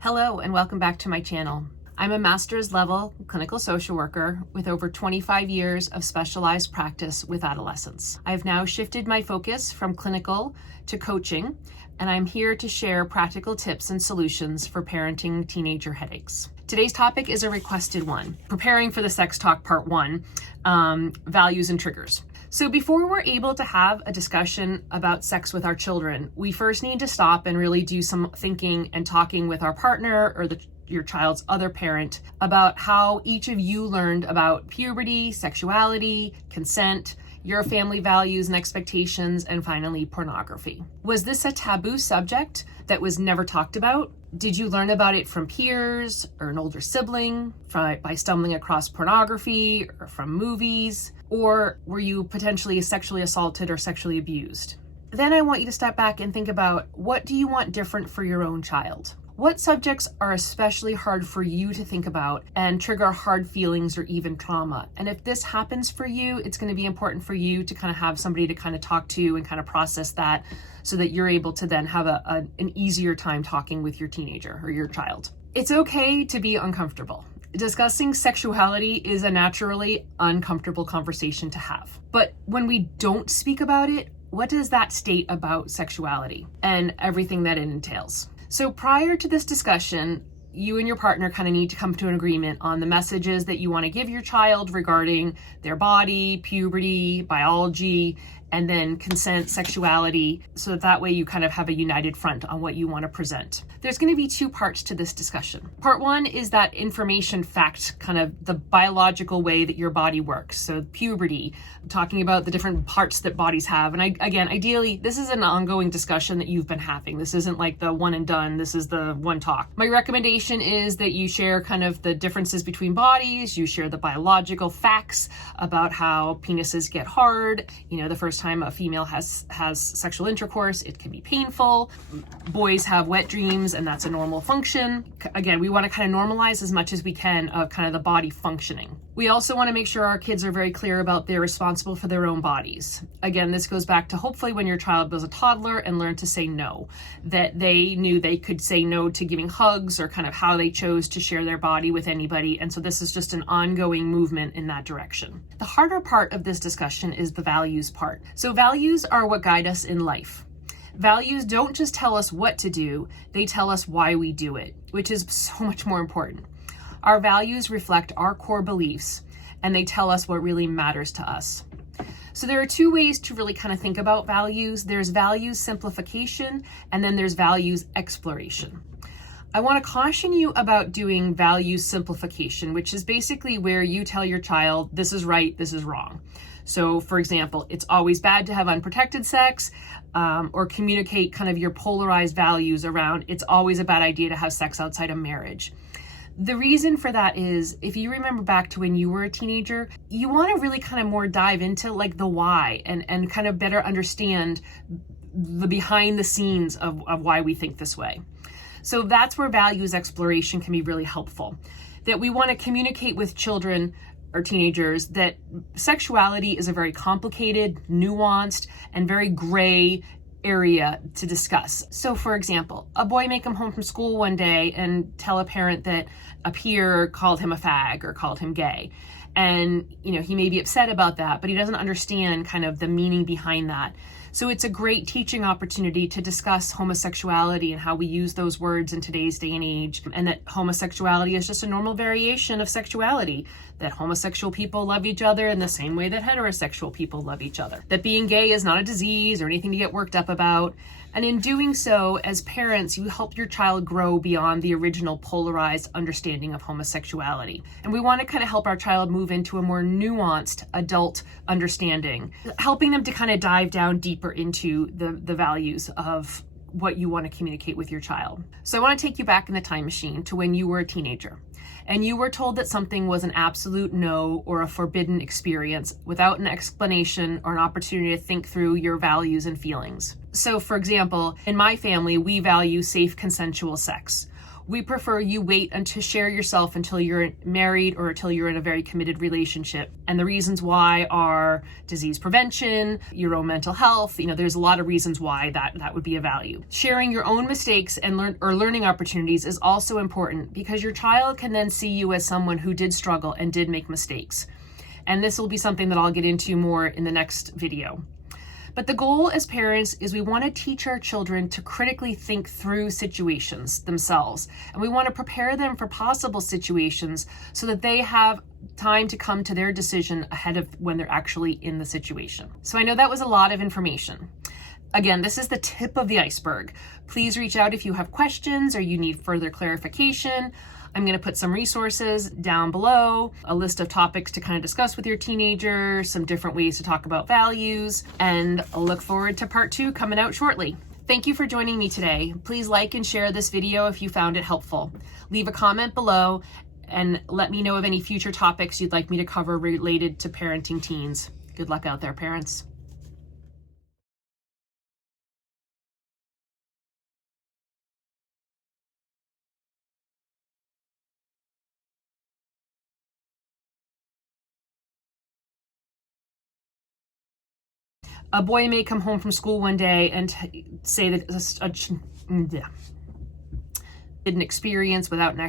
Hello and welcome back to my channel. I'm a master's level clinical social worker with over 25 years of specialized practice with adolescents. I've now shifted my focus from clinical to coaching, and I'm here to share practical tips and solutions for parenting teenager headaches. Today's topic is a requested one, preparing for the sex talk part 1, values and triggers. So before we're able to have a discussion about sex with our children, we first need to stop and really do some thinking and talking with our partner or your child's other parent about how each of you learned about puberty, sexuality, consent, your family values and expectations, and finally pornography. Was this a taboo subject that was never talked about? Did you learn about it from peers or an older sibling, by stumbling across pornography or from movies? Or were you potentially sexually assaulted or sexually abused? Then I want you to step back and think about, what do you want different for your own child? What subjects are especially hard for you to think about and trigger hard feelings or even trauma? And if this happens for you, it's going to be important for you to kind of have somebody to kind of talk to and kind of process that so that you're able to then have an easier time talking with your teenager or your child. It's okay to be uncomfortable. Discussing sexuality is a naturally uncomfortable conversation to have. But when we don't speak about it, what does that state about sexuality and everything that it entails? So prior to this discussion, you and your partner kind of need to come to an agreement on the messages that you want to give your child regarding their body, puberty, biology, and then consent, sexuality, so that way you kind of have a united front on what you want to present. There's going to be 2 parts to this discussion. Part 1 is that information fact, kind of the biological way that your body works. So puberty, talking about the different parts that bodies have. And again, ideally, this is an ongoing discussion that you've been having. This isn't like the one and done. This is the one talk. My recommendation is that you share kind of the differences between bodies. You share the biological facts about how penises get hard. You know, the first time a female has sexual intercourse, it can be painful. Boys have wet dreams, and that's a normal function. Again, we want to kind of normalize as much as we can of kind of the body functioning. We also want to make sure our kids are very clear about they're responsible for their own bodies. Again, this goes back to hopefully when your child was a toddler and learned to say no, that they knew they could say no to giving hugs or kind of how they chose to share their body with anybody. And so this is just an ongoing movement in that direction. The harder part of this discussion is the values part. So values are what guide us in life. Values don't just tell us what to do, they tell us why we do it, which is so much more important. Our values reflect our core beliefs, and they tell us what really matters to us. So there are 2 ways to really kind of think about values. There's values simplification, and then there's values exploration. I want to caution you about doing values simplification, which is basically where you tell your child, this is right, this is wrong. So for example, it's always bad to have unprotected sex, or communicate kind of your polarized values around, it's always a bad idea to have sex outside of marriage. The reason for that is, if you remember back to when you were a teenager, you want to really kind of more dive into like the why and kind of better understand the behind the scenes of why we think this way. So that's where values exploration can be really helpful. That we want to communicate with children or teenagers that sexuality is a very complicated, nuanced, and very gray area to discuss. So for example, a boy may come home from school one day and tell a parent that a peer called him a fag or called him gay. And, you know, he may be upset about that, but he doesn't understand kind of the meaning behind that. So it's a great teaching opportunity to discuss homosexuality and how we use those words in today's day and age, and that homosexuality is just a normal variation of sexuality, that homosexual people love each other in the same way that heterosexual people love each other, that being gay is not a disease or anything to get worked up about. And in doing so, as parents, you help your child grow beyond the original polarized understanding of homosexuality. And we want to kind of help our child move into a more nuanced adult understanding, helping them to kind of dive down deeper into the values of what you want to communicate with your child. So I want to take you back in the time machine to when you were a teenager and you were told that something was an absolute no or a forbidden experience without an explanation or an opportunity to think through your values and feelings. So for example, in my family, we value safe consensual sex. We prefer you wait and to share yourself until you're married or until you're in a very committed relationship. And the reasons why are disease prevention, your own mental health. There's a lot of reasons why that would be of value. Sharing your own mistakes and learning opportunities is also important, because your child can then see you as someone who did struggle and did make mistakes. And this will be something that I'll get into more in the next video. But the goal as parents is we want to teach our children to critically think through situations themselves. And we want to prepare them for possible situations so that they have time to come to their decision ahead of when they're actually in the situation. So I know that was a lot of information. Again, this is the tip of the iceberg. Please reach out if you have questions or you need further clarification. I'm going to put some resources down below, a list of topics to kind of discuss with your teenager, some different ways to talk about values, and I'll look forward to part 2 coming out shortly. Thank you for joining me today. Please like and share this video if you found it helpful. Leave a comment below and let me know of any future topics you'd like me to cover related to parenting teens. Good luck out there, parents. A boy may come home from school one day and say that did an experience without an